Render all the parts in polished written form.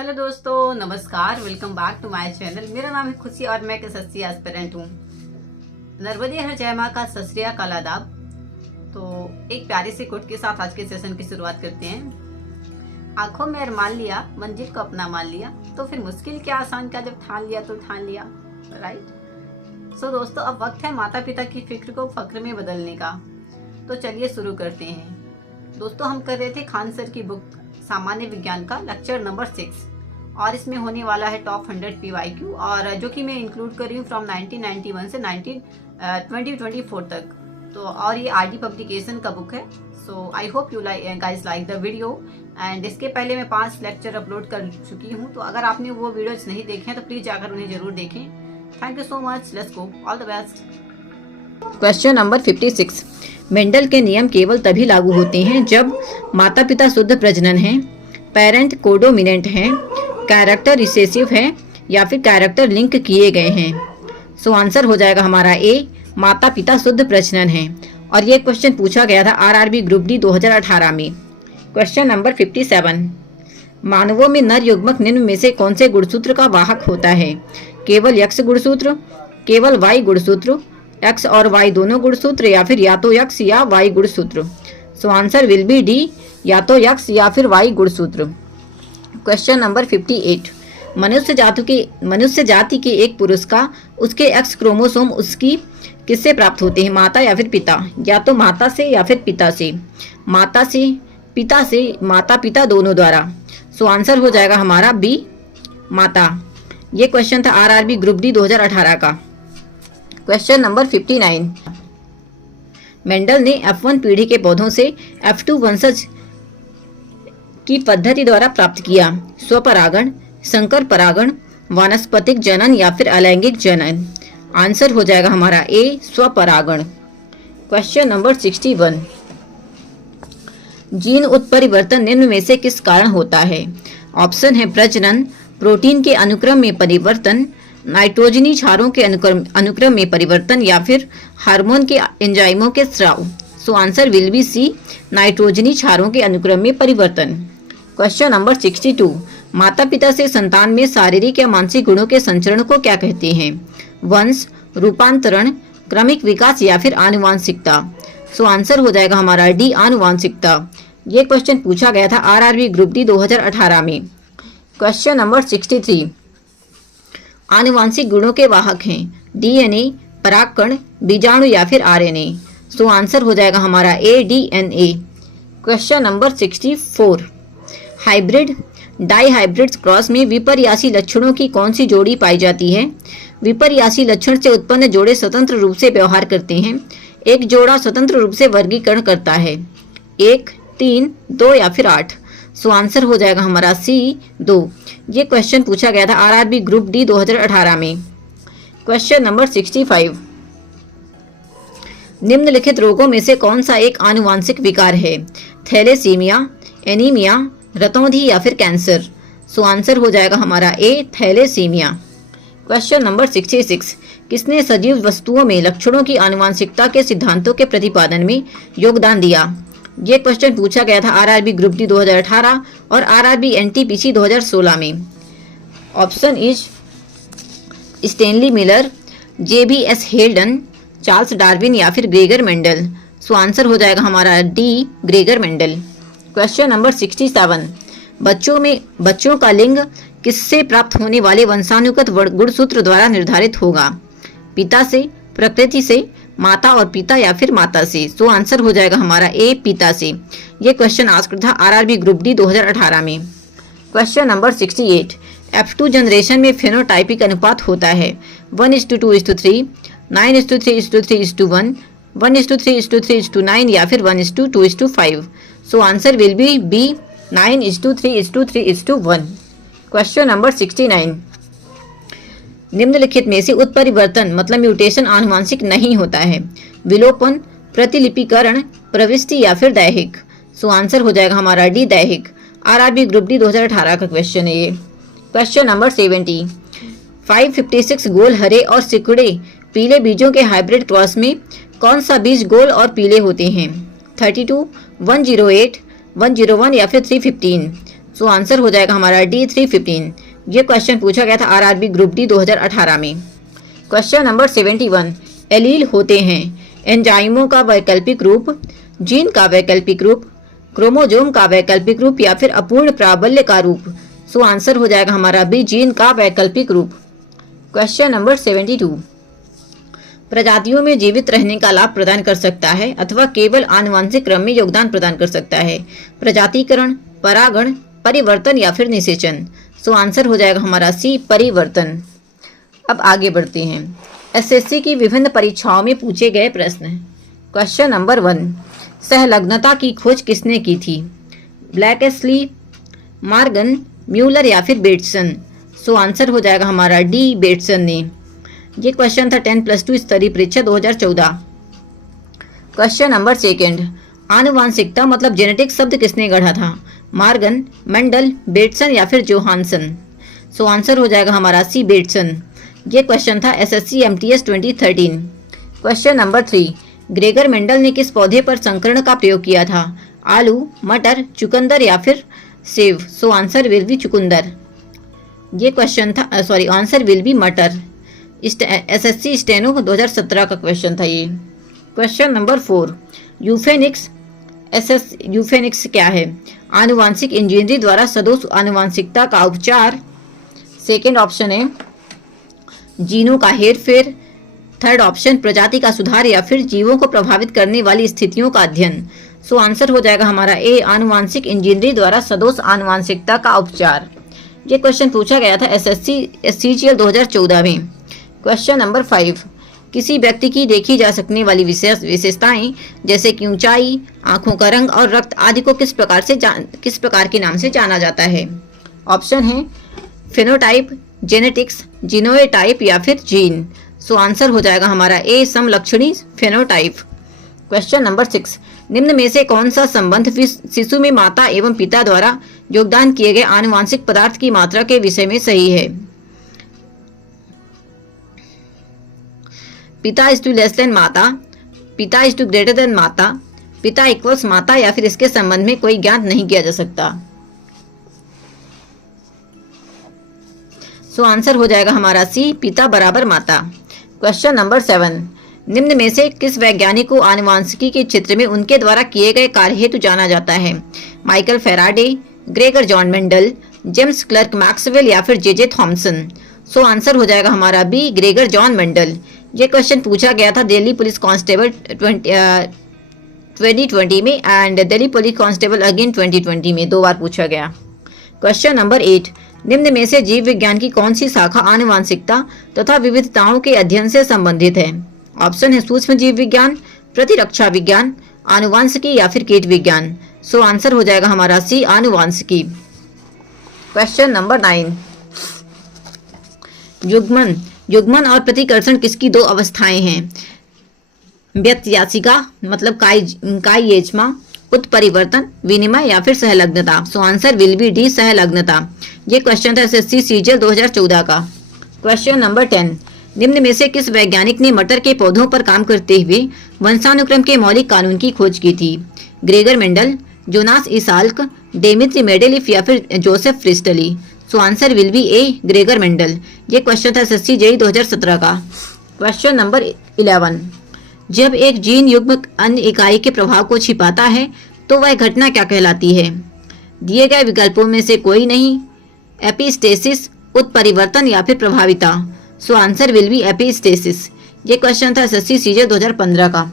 Hello दोस्तों, नमस्कार। Welcome back to my channel. मेरा नाम है खुशी और मैं एक एसएससी एस्पिरेंट हूँ। नर्मदे हर जय माँ का सत श्री अकाल आदाब। तो एक प्यारे से कोट के साथ आज के सेशन की शुरुआत करते हैं। आंखों में अरमान लिया, मंजिल को अपना मान लिया, तो फिर मुश्किल क्या आसान क्या, जब ठान लिया तो ठान लिया। राइट। सो दोस्तों, अब वक्त है माता पिता की फिक्र को फक्र में बदलने का। तो चलिए शुरू करते हैं। दोस्तों, हम कर रहे थे खान सर की बुक सामान्य विज्ञान का लेक्चर नंबर 6 और इसमें होने वाला है टॉप 100 PYQ, और जो कि मैं इंक्लूड कर रही हूँ फ्रॉम 1991 से 2024 तक। तो और ये RD पब्लिकेशन का बुक है। So I hope you guys like the video. And इसके पहले मैं 5 लेक्चर अपलोड कर चुकी हूँ, तो अगर आपने वो वीडियोज नहीं देखे हैं तो प्लीज जाकर उन्हें जरूर देखें। Thank you so much. Let's go. All the best. Question number 56। Mendel के नियम केवल तभी लागू होते हैं जब माता पिता शुद्ध प्रजनन है, पेरेंट कोडोमिनेंट है, कैरेक्टर रिसेसिव है या फिर कैरेक्टर लिंक किए गए हैं। सो आंसर हो जाएगा हमारा ए, माता पिता शुद्ध प्रजनन है। और ये क्वेश्चन पूछा गया था RRB ग्रुप डी 2018 में। Question number 57। मानवों में नर युग्मक निम्न में से कौन से गुणसूत्र का वाहक होता है? केवल X गुणसूत्र, केवल Y गुणसूत्र, X और Y दोनों गुणसूत्र या फिर या तो X या Y गुणसूत्र। सो आंसर विल बी डी, या तो X या फिर Y गुणसूत्र। Question number 58। मनुष्य जाति के एक पुरुष का उसके X क्रोमोसोम उसकी किससे प्राप्त होते हैं? माता या फिर पिता? या तो माता से या फिर पिता से? माता से, पिता से, माता पिता दोनों द्वारा। सो आंसर हो जाएगा हमारा बी, माता। ये क्वेश्चन था RRB ग्रुप डी 2018 का। Question number 59। मेंडल ने F1 पीढ़ी के पौधों से F2 वंशज की पद्धति द्वारा प्राप्त किया। स्वपरागण, संकर परागण, वानस्पतिक जनन या फिर अलैंगिक जनन। आंसर हो जाएगा हमारा ए, स्वपरागण। Question number 61। जीन उत्परिवर्तन निम्न में से किस कारण होता है? ऑप्शन है प्रजनन, प्रोटीन के अनुक्रम में परिवर्तन, नाइट्रोजनी क्षारों के अनुक्रम में परिवर्तन या फिर हार्मोन के एंजाइमों के स्राव। So answer will be C, नाइट्रोजनी क्षारों के अनुक्रम में परिवर्तन। Question number 62। माता पिता से संतान में शारीरिक या मानसिक गुणों के संचरण को क्या कहते हैं? वंश, रूपांतरण, क्रमिक विकास या फिर आनुवांशिकता। सो आंसर हो जाएगा हमारा डी, आनुवांशिकता। ये क्वेश्चन पूछा गया था RRB ग्रुप डी 2018 में। Question number 63। आनुवांशिक गुणों के वाहक हैं DNA, परागकण, बीजाणु या फिर RNA। सो आंसर हो जाएगा हमारा ए, DNA। Question number 64। Hybrid dihybrid cross में विपर्यासी लक्षणों की कौन सी जोड़ी पाई जाती है? विपर्यासी लक्षण से उत्पन्न जोड़े स्वतंत्र रूप से व्यवहार करते हैं। एक जोड़ा स्वतंत्र रूप से वर्गीकरण करता है। 1, 3, 2 या फिर 8। सो आंसर हो जाएगा हमारा सी, 2। ये क्वेश्चन पूछा गया था RRB ग्रुप डी 2018 में। Question number 65। निम्नलिखित रोगों में से कौन सा एक आनुवांशिक विकार है? थैलेसीमिया, एनीमिया, रतौंधी या फिर कैंसर। सो आंसर हो जाएगा हमारा ए, थैलेसीमिया। Question number 66। किसने सजीव वस्तुओं में लक्षणों की आनुवांशिकता के सिद्धांतों के प्रतिपादन में योगदान दिया? ये क्वेश्चन पूछा गया था RRB ग्रुप डी 2018 और RRB NTPC 2016 में। Option is Stanley Miller, JBS हेल्डन, Charles Darwin या फिर ग्रेगर मेंडल। सो आंसर हो जाएगा हमारा D, Gregor Mendel. Question number 67। बच्चों का लिंग किससे प्राप्त होने वाले वंशानुगत गुणसूत्र द्वारा निर्धारित होगा? पिता से, प्रकृति से, माता और पिता या फिर माता से। सो आंसर हो जाएगा हमारा ए, पिता से। ये क्वेश्चन आस्क्ड था RRB ग्रुप डी 2018 में। Question number 68। F2 जनरेशन में फेनोटाइपिक अनुपात होता है 1:2:3, 9:3:3:1, 1:3:3:9 या फिर 1:2:5। So answer will be B, 9:3:3:1। Question number 69। निम्नलिखित में से उत्परिवर्तन मतलब म्यूटेशन आनुवांशिक नहीं होता है? विलोपन, प्रतिलिपिकरण, प्रविष्टि या फिर दैहिक। सो आंसर हो जाएगा हमारा डी, दैहिक। RRB ग्रुप डी 2018 का क्वेश्चन है ये। Question number 70। 556 गोल हरे और सिकुड़े पीले बीजों के हाइब्रिड क्रॉस में कौन सा बीज गोल और पीले होते हैं? 32, 108, 101 या फिर 315। सो आंसर हो जाएगा हमारा डी 315। ये क्वेश्चन पूछा गया था आरआरबी ग्रुप डी 2018 में। क्वेश्चन नंबर 71, एलील होते हैं एंजाइमों का वैकल्पिक रूप, जीन का वैकल्पिक रूप, क्रोमोजोम का वैकल्पिक रूप या फिर अपूर्ण प्राबल्य का रूप। सो आंसर हो जाएगा हमारा बी, जीन का वैकल्पिक रूप। क्वेश्चन नंबर 72, प्रजातियों में जीवित रहने का लाभ प्रदान कर सकता है अथवा केवल आनुवंशिक क्रम में योगदान प्रदान कर सकता है, प्रजातिकरण, परागण, परिवर्तन या फिर निषेचन। सो आंसर हो जाएगा हमारा सी, परिवर्तन। अब आगे बढ़ते हैं, एसएससी की विभिन्न परीक्षाओं में पूछे गए प्रश्न। क्वेश्चन नंबर 1, सहलग्नता की खोज किसने की थी, ब्लैकेस्ली, मार्गन, म्यूलर या फिर बेटसन। सो आंसर हो जाएगा हमारा डी, बेटसन ने। ये क्वेश्चन था 10+2 स्तरीय परीक्षा 2014। क्वेश्चन नंबर 2, आनुवांशिकता मतलब जेनेटिक्स शब्द किसने गढ़ा था, मार्गन, मेंडल, बेटसन या फिर जोहानसन। सो आंसर हो जाएगा हमारा सी, बेटसन। ये क्वेश्चन था SSC MTS 2013। Question number 3, Gregor Mendel ने किस पौधे पर संकरण का प्रयोग किया था, आलू, मटर, चुकंदर या फिर सेब। सो आंसर विल बी चुकंदर। ये क्वेश्चन था आंसर विल बी मटर। एसएससी स्टेनो 2017 का क्वेश्चन था ये। क्वेश्चन नंबर 4, यूफेनिक्स क्या है, आनुवांशिक इंजीनियरिंग द्वारा सदोष आनुवांशिकता का उपचार। सेकेंड ऑप्शन है जीनों का हेरफेर। थर्ड ऑप्शन प्रजाति का सुधार या फिर जीवों को प्रभावित करने वाली स्थितियों का अध्ययन। सो आंसर हो जाएगा हमारा ए, आनुवांशिक इंजीनियरिंग द्वारा सदोष आनुवांशिकता का उपचार। ये क्वेश्चन पूछा गया था एसएससी सीजीएल 2014 में। क्वेश्चन नंबर 5, किसी व्यक्ति की देखी जा सकने वाली विशेषताएं जैसे कि ऊंचाई, आंखों का रंग और रक्त आदि को किस प्रकार के नाम से जाना जाता है। ऑप्शन है फेनोटाइप, जेनेटिक्स, जीनोटाइप या फिर जीन। सो आंसर हो जाएगा हमारा ए, समलक्षणी फेनोटाइप। क्वेश्चन नंबर 6, निम्न में से कौन सा संबंध शिशु में माता एवं पिता द्वारा योगदान किए गए आनुवांशिक पदार्थ की मात्रा के विषय में सही है। पिता इज टू लेस देन माता, पिता इज टू ग्रेटर देन माता, पिता इक्वल्स माता या फिर इसके संबंध में कोई ज्ञात नहीं किया जा सकता। सो आंसर हो जाएगा हमारा सी, पिता बराबर माता। क्वेश्चन नंबर 7, निम्न में से किस वैज्ञानिक को आनुवांशिकी के क्षेत्र में उनके द्वारा किए गए कार्य हेतु जाना जाता है, Michael Faraday, Gregor John Mendel, James clerk Maxwell या फिर जे थॉमसन। सो आंसर हो जाएगा हमारा बी, ग्रेगर जॉन मेंडल। ये क्वेश्चन पूछा गया था दिल्ली पुलिस कांस्टेबल 2020 में and Delhi police constable again 2020 में 2 बार पूछा गया। क्वेश्चन नंबर 8, निम्न में से जीव विज्ञान की कौन सी शाखा आनुवांशिकता तथा विविधताओं के अध्ययन से संबंधित है। ऑप्शन है सूक्ष्म जीव विज्ञान, प्रतिरक्षा विज्ञान, आनुवांशिकी या फिर कीट विज्ञान। सो आंसर हो जाएगा हमारा सी, आनुवांशिकी। क्वेश्चन नंबर 9, युग्मन और प्रतिकर्षण किसकी 2 अवस्थाएं हैं, व्यत्यासिका मतलब काइएज्मा, उत्परिवर्तन, विनिमय या फिर सहलग्नता। So answer will be D, सहलग्नता। ये क्वेश्चन था एसएससी सीजीएल 2014 का। क्वेश्चन नंबर 10, निम्न में से किस वैज्ञानिक ने मटर के पौधों पर काम करते हुए वंशानुक्रम के मौलिक कानून की खोज की थी, ग्रेगर मेंडल, जोनास इसाल्क, डेमित्री मेंडेलिफ या फिर Joseph priestly. So answer will B A, Gregor Mendel. ये क्वेश्चन था एसएससी जेईई 2017 का। क्वेश्चन नंबर 11, जब एक जीन युग्म अन्य इकाई के प्रभाव को छिपाता है तो वह घटना क्या कहलाती है। दिए गए विकल्पों में से कोई नहीं, एपिस्टेसिस, उत्परिवर्तन या फिर प्रभाविता। सो आंसर विल बी एपिस्टेसिस। ये क्वेश्चन था एसएससी सीजीएल 2015 का।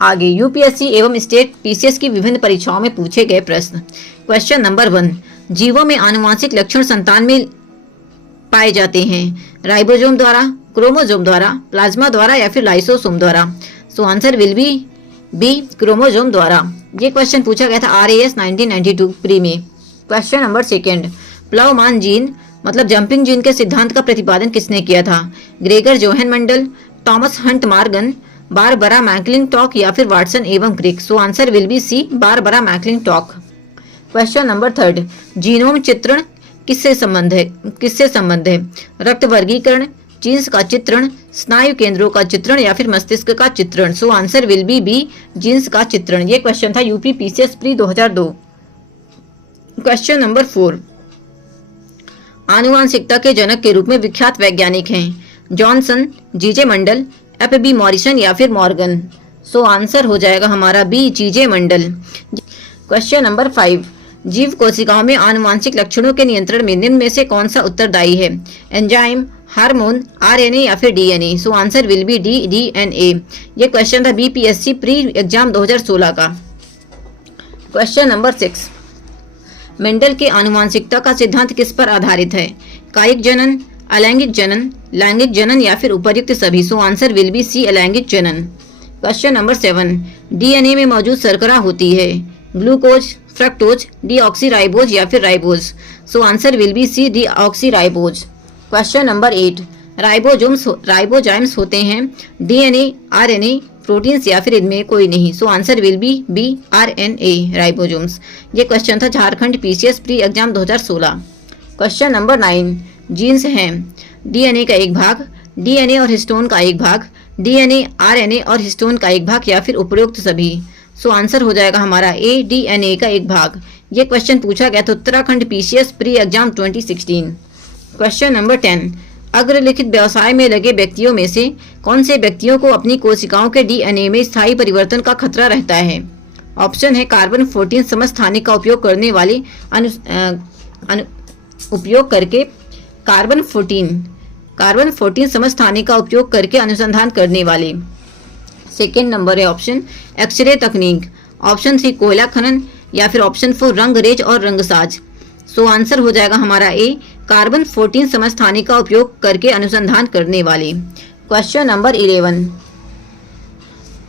आगे यूपीएससी एवं स्टेट पीसीएस की विभिन्न परीक्षाओं में पूछे गए प्रश्न। क्वेश्चन नंबर 1, जीवों में आनुवांशिक लक्षण संतान में पाए जाते हैं, राइबोसोम द्वारा, क्रोमोसोम द्वारा, प्लाज्मा द्वारा या फिर लाइसोसोम द्वारा। So answer will be chromosome द्वारा। ये क्वेश्चन पूछा गया था आरएएस 1992 प्री में। क्वेश्चन नंबर 2, प्लवमान जीन मतलब जंपिंग जीन के सिद्धांत का प्रतिपादन किसने किया था, Gregor Johann Mendel, Thomas Hunt Morgan, Barbara McClintock या फिर वाटसन एवं Crick. So answer will be C, Barbara McClintock. Question number 3, genome चित्रण किससे संबंध है, रक्त वर्गीकरण, जीन्स का चित्रण, स्नायु केंद्रों का चित्रण या फिर मस्तिष्क का चित्रण। So answer will be genes का चित्रण। ये क्वेश्चन था UP PCS pre 2002। Question number 4, आनुवांशिकता के जनक के रूप में विख्यात वैज्ञानिक हैं जॉनसन, जीजे मंडल, एफ.बी. मॉरिसन या फिर मॉर्गन। सो आंसर हो जाएगा हमारा बी, जीजे मंडल। क्वेश्चन नंबर 5, जीव कोशिकाओं में आनुवांशिक लक्षणों के नियंत्रण में निम्न में से कौन सा उत्तरदायी है? एंजाइम, हार्मोन, आरएनए या फिर DNA. So answer will be D, DNA. ये क्वेश्चन था बीपीएससी प्री एग्जाम 2016 का। क्वेश्चन नंबर 6, मेंडल के आनुवांशिकता का सिद्धांत किस पर आधारित है? कायिक जनन, अलैंगिक जनन, लैंगिक जनन या फिर उपर्युक्त सभी। So answer will be C, अलैंगिक जनन। क्वेश्चन नंबर 7, डीएनए में मौजूद शर्करा होती है ग्लूकोज, फ्रक्टोज, डीऑक्सीराइबोज या फिर ribose. So answer will be C, deoxyribose. Question number 8, ribozymes होते हैं डीएनए, आरएनए, प्रोटीन्स या फिर इनमें कोई नहीं। So answer will be B, RNA, ribosomes. ये क्वेश्चन था Jharkhand PCS pre exam 2016। Question number 9, genes हैं डीएनए का एक भाग, डीएनए और हिस्टोन का एक भाग, डीएनए, आरएनए और हिस्टोन का एक भाग या फिर उपरोक्त सभी। सो आंसर हो जाएगा हमारा ए, डीएनए का एक भाग। ये क्वेश्चन पूछा गया था Uttarakhand PCS pre exam 2016। Question number 10, अग्रलिखित व्यवसाय में लगे व्यक्तियों में से कौन से व्यक्तियों को अपनी कोशिकाओं के डीएनए में स्थायी परिवर्तन का खतरा रहता है? ऑप्शन है कार्बन 14 समस्थानिक का उपयोग करने वाले उपयोग करके कार्बन 14 समस्थानिक का उपयोग करके अनुसंधान करने वाले। सेकेंड नंबर है ऑप्शन एक्सरे तकनीक, ऑप्शन 3 कोयला खनन या फिर ऑप्शन 4 रंगरेज और रंगसाज। सो आंसर हो जाएगा हमारा ए, कार्बन 14 समस्थानिक का उपयोग करके अनुसंधान करने वाले। क्वेश्चन नंबर 11,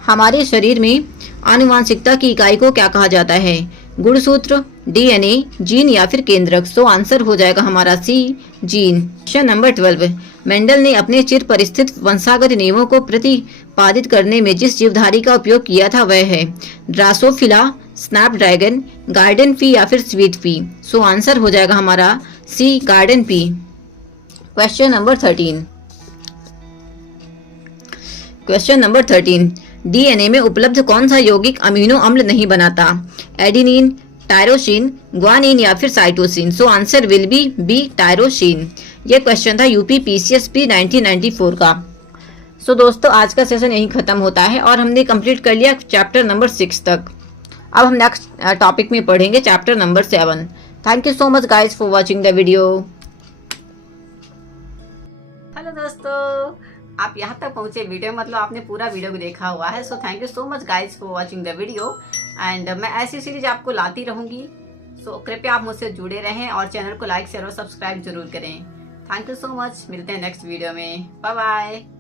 हमारे शरीर में आनुवांशिकता की इकाई को क्या कहा जाता है? गुणसूत्र, डीएनए, जीन या फिर केंद्रक। सो आंसर हो जाएगा हमारा सी, जीन। क्वेश्चन नंबर 12, मेंडल ने अपने चिर परिस्थित वंशागत नियमों को प्रतिपादित करने में जिस जीवधारी का उपयोग किया था वह है ड्रासोफिला, स्नैपड्रैगन, गार्डन पी या फिर स्वीट पी। सो आंसर हो जाएगा हमारा C, garden pea. Question number 13, DNA में उपलब्ध कौन सा यौगिक अमीनो अम्ल नहीं बनाता? एडिनिन, टायरोसिन, ग्वानिन या फिर cytosine. So answer will be B, tyrosine. ये क्वेश्चन था यूपी पीसीएसपी 1994 का। सो दोस्तों आज का सेशन यहीं खत्म होता है और हमने कंप्लीट कर लिया चैप्टर नंबर 6 तक। अब हम नेक्स्ट टॉपिक में पढ़ेंगे chapter number 7। Thank you so much guys for watching the video. Hello दोस्तों, आप यहाँ तक पहुँचे वीडियो मतलब आपने पूरा वीडियो भी देखा हुआ है। So thank you so much guys for watching the video and मैं ऐसी सीरीज आपको लाती रहूँगी। सो कृपया आप मुझसे जुड़े रहें और चैनल को लाइक शेयर और सब्सक्राइब जरूर करें। थैंक यू सो मच, मिलते हैं नेक्स्ट वीडियो में। Bye bye.